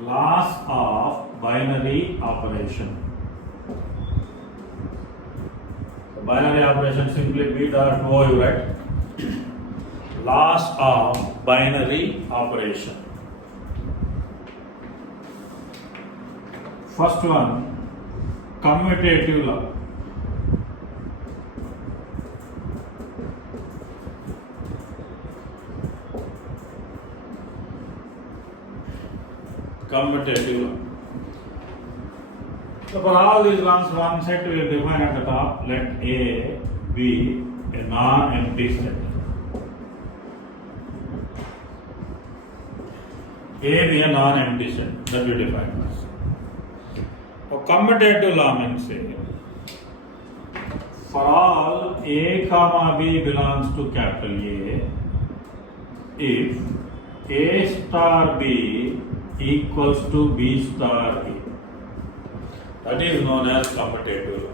Laws of binary operation. The binary operation simply B dot O, you write. Laws of binary operation. First one, commutative law. Commutative law. So for all these ones, one set we will define at the top. Let A be a non-empty set. A be a non-empty set. That we define first. For commutative law means for all A comma B belongs to capital A, if A star B equals to B star A. That is known as commutative law.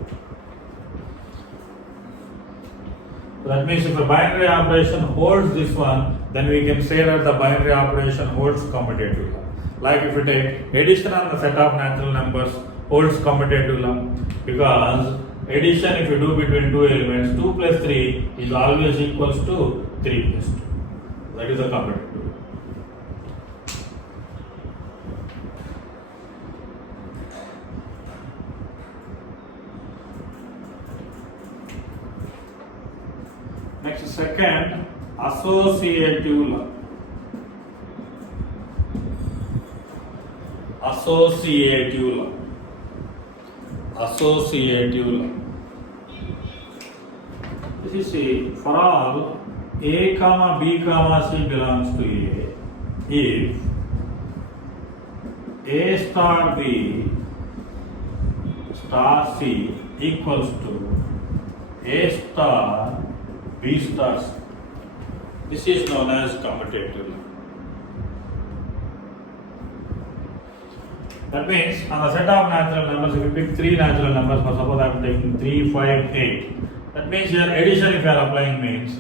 So that means if a binary operation holds this one, then we can say that the binary operation holds commutative law. Like if you take addition on the set of natural numbers holds commutative law, because addition if you do between two elements, 2 plus 3 is always equals to 3 plus 2. That is the commutative law. Next, second, associative law. Associative law. Associative law. This is see, for all A comma B comma C belongs to A, if A star B star C equals to A star B star C. This is known as commutative law. That means on the set of natural numbers, if you pick 3 natural numbers, for suppose I am taking 3, 5, 8. That means here addition if you are applying means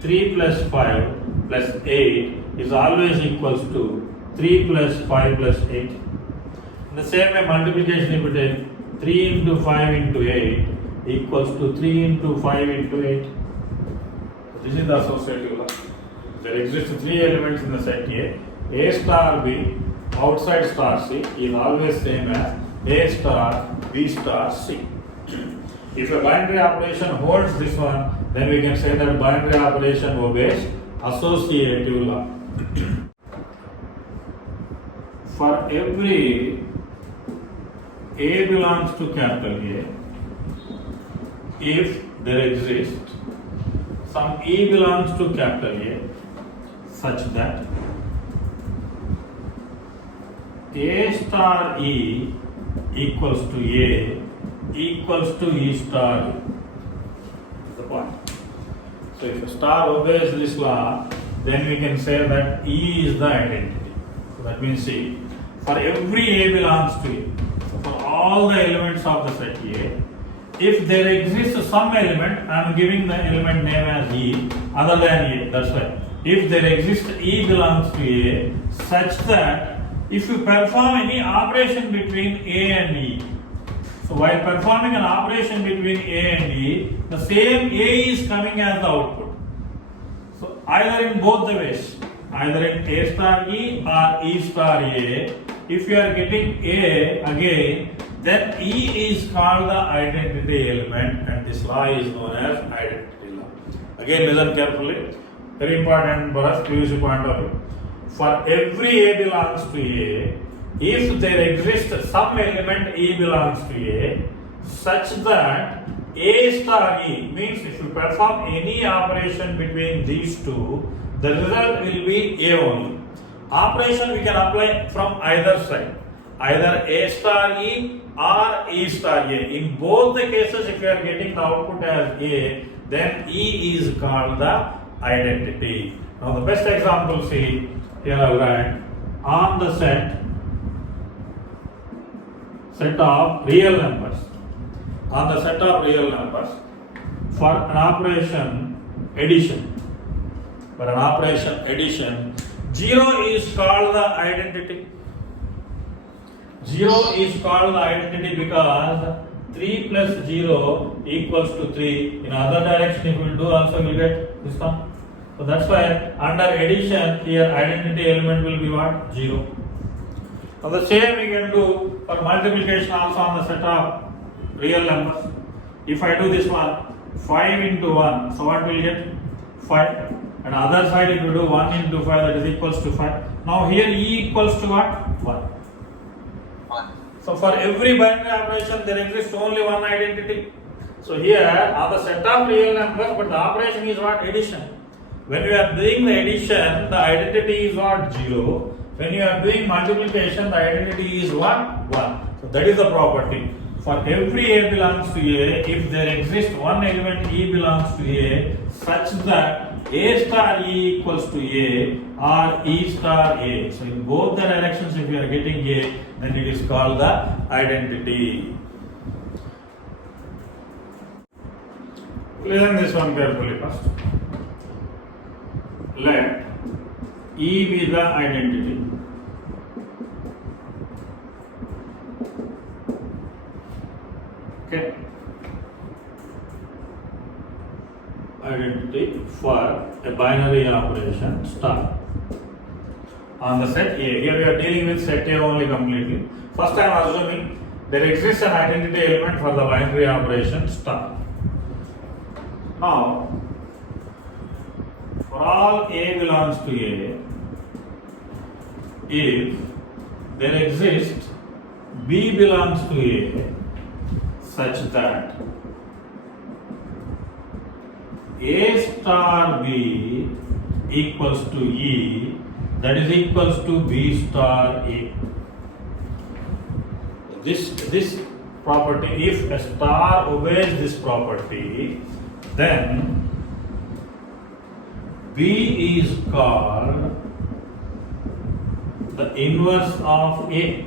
3 plus 5 plus 8 is always equals to 3 plus 5 plus 8. In the same way, multiplication if you take 3 into 5 into 8 equals to 3 into 5 into 8. This is the associative law. There exist 3 elements in the set A star B outside star C is always same as A star B star C. If a binary operation holds this one, then we can say that binary operation obeys associative law. For every A belongs to capital A, if there exists some E belongs to capital A such that A star E equals to A equals to E star E. That's the point. So if a star obeys this law, then we can say that E is the identity. So that means see, for every A belongs to A, so for all the elements of the set A, if there exists some element, I am giving the element name as E other than A, that's right. If there exists E belongs to A such that if you perform any operation between A and E, so while performing an operation between A and E, the same A is coming as the output. So either in both the ways, either in A star E or E star A, if you are getting A again, then E is called the identity element, and this law is known as identity law. Again, listen carefully. Very important for us, PUC point of view. For every A belongs to A, if there exists some element E belongs to A, such that A star E means if you perform any operation between these two, the result will be A only. Operation we can apply from either side, either A star E or E star A. In both the cases, if you are getting the output as A, then E is called the identity. Now the best example, see, here I will write on the set of real numbers. On the set of real numbers, for an operation addition, 0 is called the identity. 0 is called the identity because 3 plus 0 equals to 3. In other direction, if we do also, we get this one. So that's why under addition, here identity element will be what? 0. Now the same we can do for multiplication also on the set of real numbers. If I do this one, 5 into 1, so what will you get? 5. And other side, if you do 1 into 5, that is equals to 5. Now here E equals to what? 1. So for every binary operation, there exists only one identity. So here are the set of real numbers, but the operation is what? Addition. When you are doing the addition, the identity is what? 0. When you are doing multiplication, the identity is what? 1. So that is the property. For every A belongs to A, if there exists one element E belongs to A, such that A star E equals to A or E star A. So in both the directions, if you are getting A, then it is called the identity. Listen this one carefully first. Let E be the identity. Okay. Identity for a binary operation star on the set A. Here we are dealing with set A only completely. First I am assuming there exists an identity element for the binary operation star. Now, for all A belongs to A, if there exists B belongs to A such that A star B equals to E, that is equals to B star A. This property, if a star obeys this property, then B is called the inverse of A.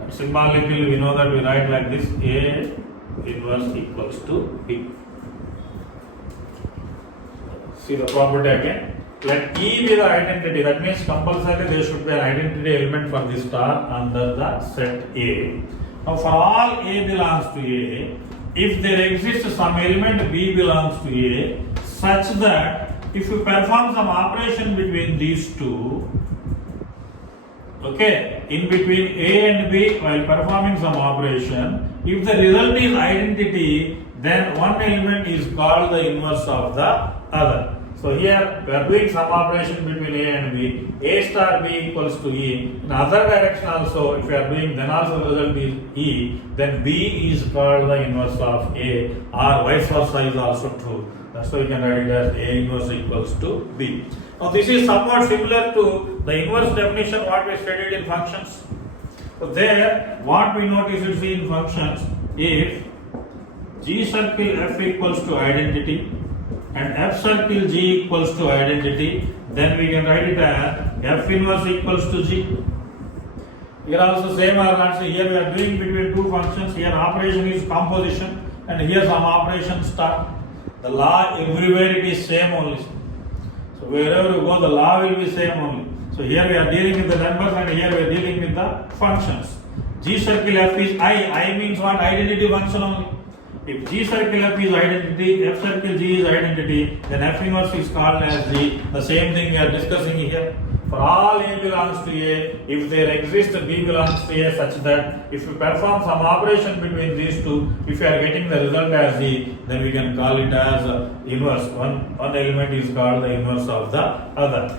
And symbolically, we know that we write like this: A inverse equals to B. See the property again. Let E be the identity. That means compulsorily there should be an identity element for this star under the set A. Now for all A belongs to A, if there exists some element B belongs to A such that if you perform some operation between these two, okay, in between A and B while performing some operation, if the result is identity, then one element is called the inverse of the other. So here we are doing some operation between A and B. A star B equals to E. In other direction also, if we are doing, then also the result is E. Then B is called the inverse of A, or vice versa is also true. That's why we can write it as A inverse equals to B. Now this is somewhat similar to the inverse definition what we studied in functions. So there, what we notice is in functions, if G circle F equals to identity and F circle G equals to identity, then we can write it as F inverse equals to G. Here also same or not. So here we are doing between two functions. Here operation is composition and here some operation star. The law everywhere it is same only. So wherever you go, the law will be same only. So here we are dealing with the numbers and here we are dealing with the functions. G circle F is I means what? Identity function only. If G circle F is identity, F circle G is identity, then F inverse is called as G. The same thing we are discussing here. For all A belongs to A, if there exists B belongs to A such that if you perform some operation between these two, if you are getting the result as Z, then we can call it as inverse. One element is called the inverse of the other.